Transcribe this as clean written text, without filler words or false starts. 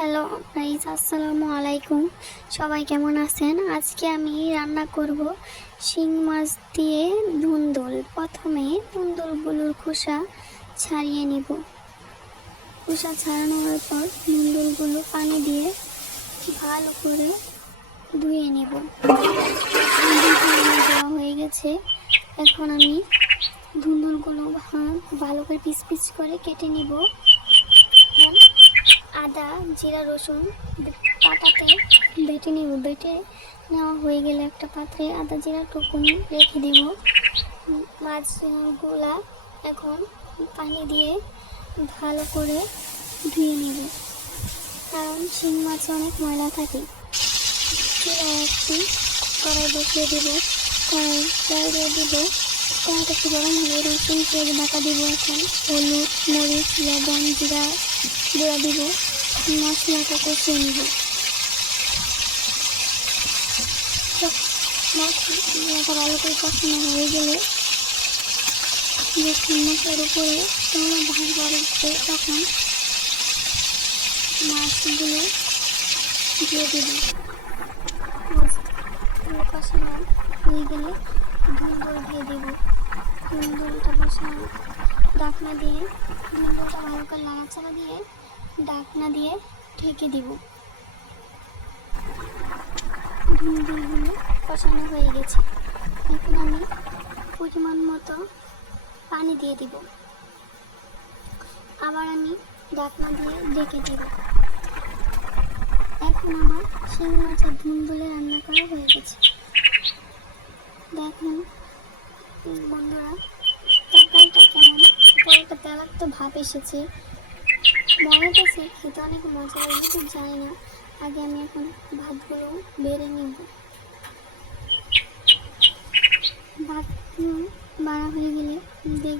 Hello guys, আসসালামু আলাইকুম। সবাই কেমন আছেন? আজকে আমি রান্না করব শিং মাছ দিয়ে ধুন্দুল। প্রথমে ধুন্দুলগুলোর খোসা ছাড়িয়ে নিব। খোসা ছাড়ানোর পর ধুন্দুলগুলো পানি দিয়ে ভালো করে ধুয়ে নেব। দেওয়া হয়ে গেছে। এখন আমি ধুন্দুলগুলো ভালো করে পিস পিস করে কেটে নিব। আদা জিরা রসুন পাটাতে বেটে নেওয়া হয়ে গেলে একটা পাত্রে আদা জিরা টুকুন রেখে দেব। মাছগুলা এখন পানি দিয়ে ভালো করে ধুয়ে নেব, কারণ শিং মাছে অনেক ময়লা থাকে। একটি কড়াই বসিয়ে দেব। কড়াই দিয়ে দেব। কড়াইটা একটু গরম হলে রসুন পেঁয়াজ বাটা দেবো। এখন হলুদ মরিচ লবণ জিরা গুঁড়া দেবো। মশলাটা কষিয়ে নেব। মশলাটা ভালো করে কষানো হয়ে গেলে যখন মশলার উপরে তোমরা ভাগ বাড়বে তখন মাছগুলো দিয়ে দেবো। মাছগুলো কষানো হয়ে গেলে ধুন্দুল দিয়ে দেবো। ধুন্দুলটা বসানো ঢাকনা দিয়ে ধুন্দুলটা ভালো করে নাড়াচাড়া দিয়ে ঢাকনা দিয়ে ঢেকে দেব। ধুন্দুলগুলো কষানো হয়ে গেছে। এখন আমি পরিমাণ মতো পানি দিয়ে দিব। আবার আমি ঢাকনা দিয়ে ঢেকে দেব। এখন আমার শিং মাছের ধুন্দুলে রান্না করা হয়ে গেছে। দেখুন বন্ধুরা, তরকারিটা কেমন, একটা তেলাক্ত ভাব এসেছে। মনে হচ্ছে খেতে অনেক মজা লাগে, কিন্তু জানি না। আগে আমি এখন ভাতগুলো বেড়ে নিব। ভাত বাড়া হয়ে গেলে দেখ